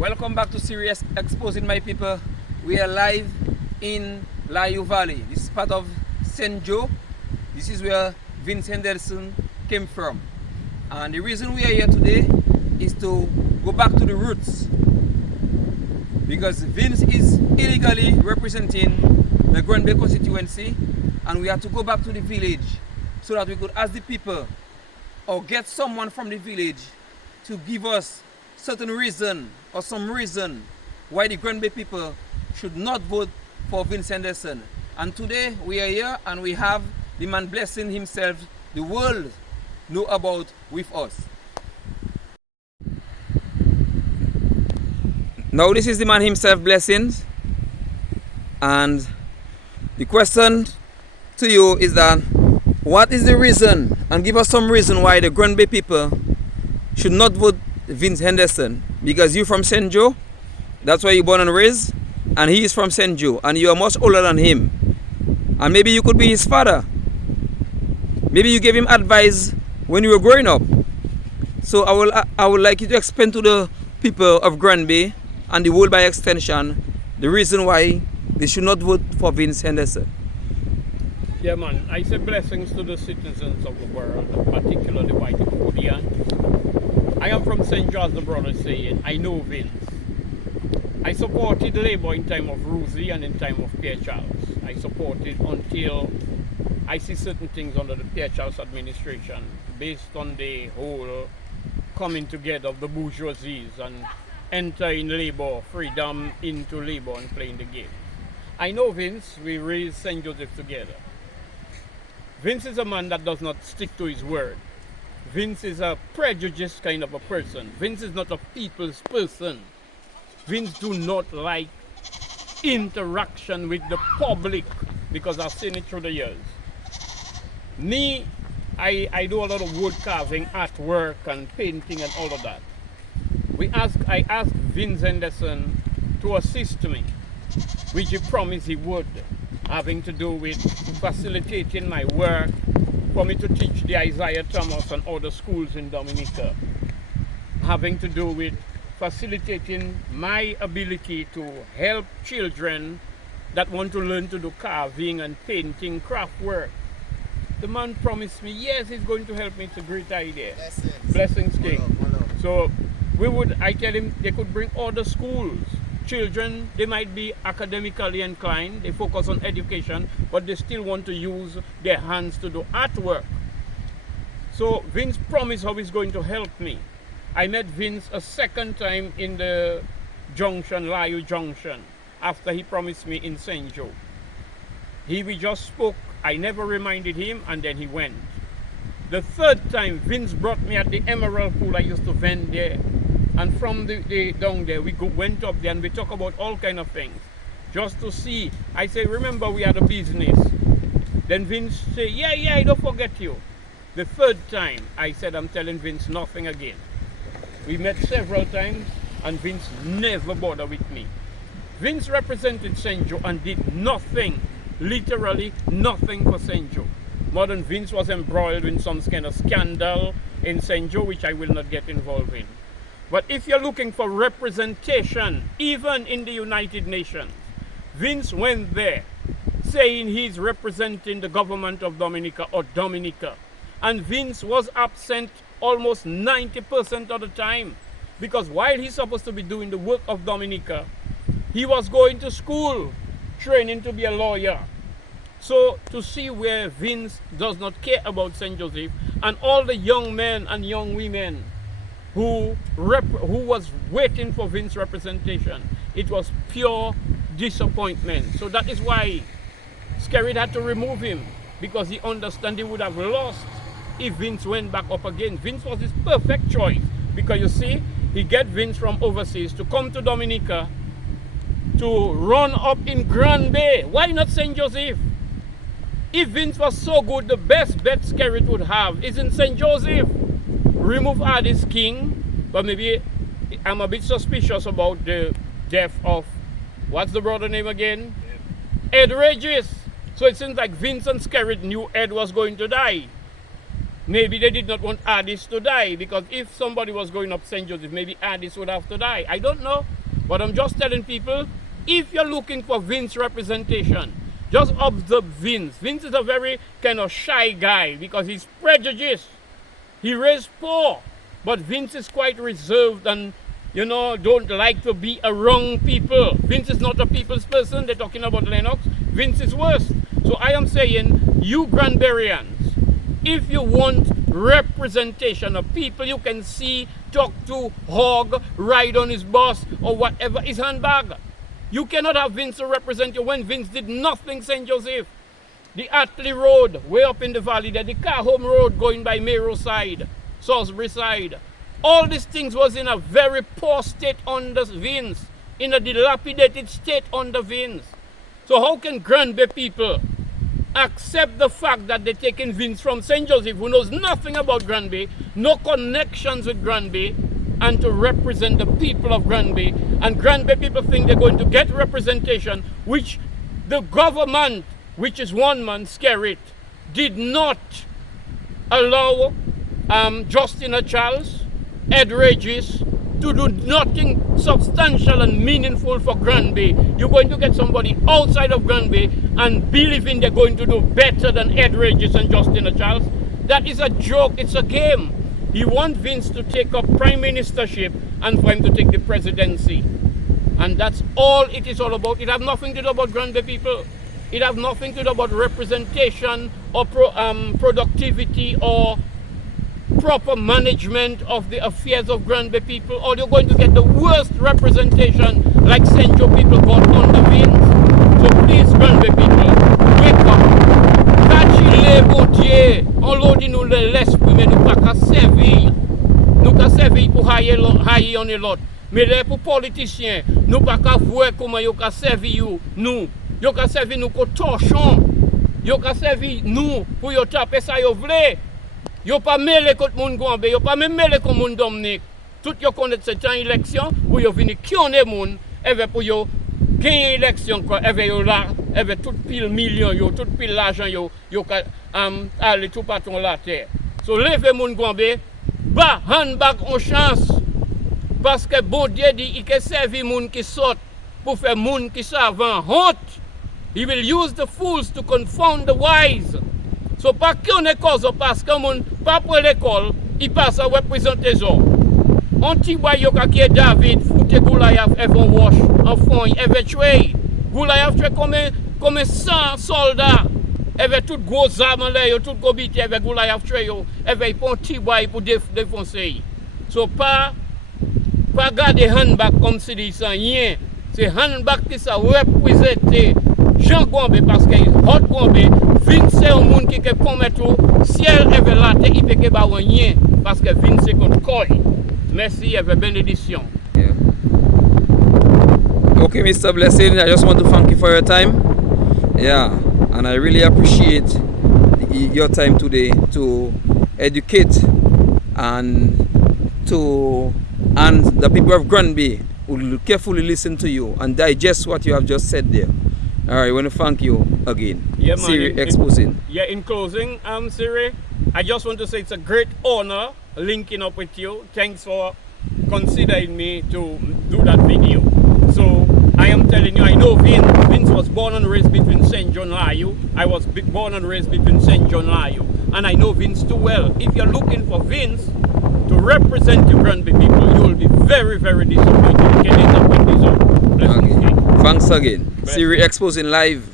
Welcome back to Siri Exposing My People. We are live in LAYOU Valley. This is part of St. Joe. This is where Vince Henderson came from. And the reason we are here today is to go back to the roots. Because Vince is illegally representing the Grand Bay constituency, and we have to go back to the village so that we could ask the people or get someone from the village to give us certain reason or some reason why the Grand Bay people should not vote for Vince Henderson. And today we are here and we have the man blessing himself, the world know about with us. Now this is the man himself, blessings, and the question to you is that what is the reason, and give us some reason why the Grand Bay people should not vote Vince Henderson? Because you're from St. Joe, that's where you're born and raised, and he is from St. Joe, and you are much older than him, and maybe you could be his father. Maybe you gave him advice when you were growing up. So I would like you to explain to the people of Grand Bay and the world by extension the reason why they should not vote for Vince Henderson. Yeah, man, I say blessings to the citizens of the world, particularly white Cambodians. I am from St. John's, the brother saying, I know Vince. I supported Labour in time of Rosie and in time of Pierre Charles. I supported until I see certain things under the Pierre Charles administration based on the whole coming together of the bourgeoisies and entering Labour, freedom into Labour and playing the game. I know Vince, we raised St. Joseph together. Vince is a man that does not stick to his word. Vince is a prejudiced kind of a person. Vince is not a people's person. Vince do not like interaction with the public because I've seen it through the years. Me, I do a lot of wood carving, artwork and painting and all of that. I asked Vince Henderson to assist me, which he promised he would, having to do with facilitating my work, for me to teach the Isaiah Thomas and other schools in Dominica, having to do with facilitating my ability to help children that want to learn to do carving and painting, craft work. The man promised me, yes, he's going to help me. It's a great idea. Blessings, King. So I tell him they could bring other schools. Children, they might be academically inclined, they focus on education, but they still want to use their hands to do artwork. So Vince promised how he's going to help me. I met Vince a second time in the junction, LAYOU Junction, after he promised me in St. Joe. We just spoke, I never reminded him, and then he went. The third time, Vince brought me at the Emerald Pool I used to vend there. And from the down there, we went up there and we talk about all kind of things. Just to see. I say, remember we had a business. Then Vince say, yeah, I don't forget you. The third time, I said, I'm telling Vince nothing again. We met several times and Vince never bothered with me. Vince represented St. Joe and did nothing, literally nothing for St. Joe. More than Vince was embroiled in some kind of scandal in St. Joe, which I will not get involved in. But if you're looking for representation, even in the United Nations, Vince went there saying he's representing the government of Dominica or Dominica. And Vince was absent almost 90% of the time. Because while he's supposed to be doing the work of Dominica, he was going to school, training to be a lawyer. So to see where Vince does not care about St. Joseph and all the young men and young women who was waiting for Vince's representation, it was pure disappointment. So that is why Skerrit had to remove him, because he understood he would have lost if Vince went back up again. Vince was his perfect choice, because you see, he get Vince from overseas to come to Dominica to run up in Grand Bay. Why not St. Joseph? If Vince was so good, the best bet Skerrit would have is in St. Joseph. Remove Ardis King, but maybe I'm a bit suspicious about the death of, what's the brother name again? Ed Regis. So it seems like Vince and Skerrit knew Ed was going to die. Maybe they did not want Addis to die, because if somebody was going up St. Joseph, maybe Addis would have to die. I don't know. But I'm just telling people, if you're looking for Vince representation, just observe Vince. Vince is a very kind of shy guy because he's prejudiced. He raised poor. But Vince is quite reserved and, you know, don't like to be around people. Vince is not a people's person. They're talking about Lennox. Vince is worse. So I am saying, you Granberrians, if you want representation of people you can see, talk to, hug, ride on his bus or whatever, his handbag. You cannot have Vince to represent you when Vince did nothing St. Joseph. The Atley Road, way up in the valley there, the car home road going by Mero side, Salisbury side. All these things was in a very poor state under Vince, in a dilapidated state under Vince. So how can Granby people accept the fact that they're taking Vince from St. Joseph, who knows nothing about Granby, no connections with Granby, and to represent the people of Granby? And Granby people think they're going to get representation, which the government, which is one man, Skerrit, did not allow Justina Charles, Ed Regis, to do nothing substantial and meaningful for Granby. You're going to get somebody outside of Granby and believing they're going to do better than Ed Regis and Justina Charles. That is a joke, it's a game. He wants Vince to take up prime ministership and for him to take the presidency. And that's all it is all about. It has nothing to do about Granby people. It has nothing to do about representation or productivity or proper management of the affairs of Granby people, or you're going to get the worst representation like St. Joe people got on the Vince. So please, Granby people, wake up. Kachi le boutier, on l'odi nous l'esprit, mais nous pas qu'à servir. Nous qu'à servir pour haïr on l'autre. Mais les pour politiciens, nous pas qu'à voir comment ils qu'à servir nous. Ils qu'à servir nous qu'au torchon. Ils qu'à servir nous pour y taper ça yo vle. Yo pas mêlé contre moun Gombe, yo pas même mêlé contre moun Dominique. Tout yo connaît cette élection pour yo venir kionner moun, et pour yo gagner élection quoi, et yo là, et tout pile million yo, tout pile l'argent yo aller tout patron la terre. So levez moun Gombe, ba handbag en chance. Parce que bon Dieu dit il peut servir moun qui sort pour faire moun qui savant honte. He will use the fools to confound the wise. So pas qu'on est cause parce que mon pas pour l'école, il passe à représenter ça. On t'y voit qui est David, foute Goliath, et vont wash, en fond, et va tuer. Goliath tué comme 100 soldats. Et va tout gros armes là, tout gros bite, et va Goliath tué, et va pour t'y voir pour défoncer. So pas garder handbag comme si dit sans rien. C'est handbag qui ça représente Jean Gombe parce que hot Gombe, Vince c'est un monde qui peut promettre ciel et vers la terre, il peut pas rien parce que Vince c'est contre quoi. Merci et bénédiction. Yeah. Okay, Mr. Blessing, I just want to thank you for your time. Yeah, and I really appreciate your time today to educate and the people of Granby will carefully listen to you and digest what you have just said there. All right, I want to thank you again. Yeah, man, Siri exposing. In closing, Siri, I just want to say it's a great honor linking up with you. Thanks for considering me to do that video. So I am telling you, I know Vince. Vince was born and raised between St. John and LAYOU. I was born and raised between St. John and LAYOU. And I know Vince too well. If you're looking for Vince to represent the Granby people, you will be very, very disappointed. You can end up with this. Okay. Thanks again. Siri exposing live.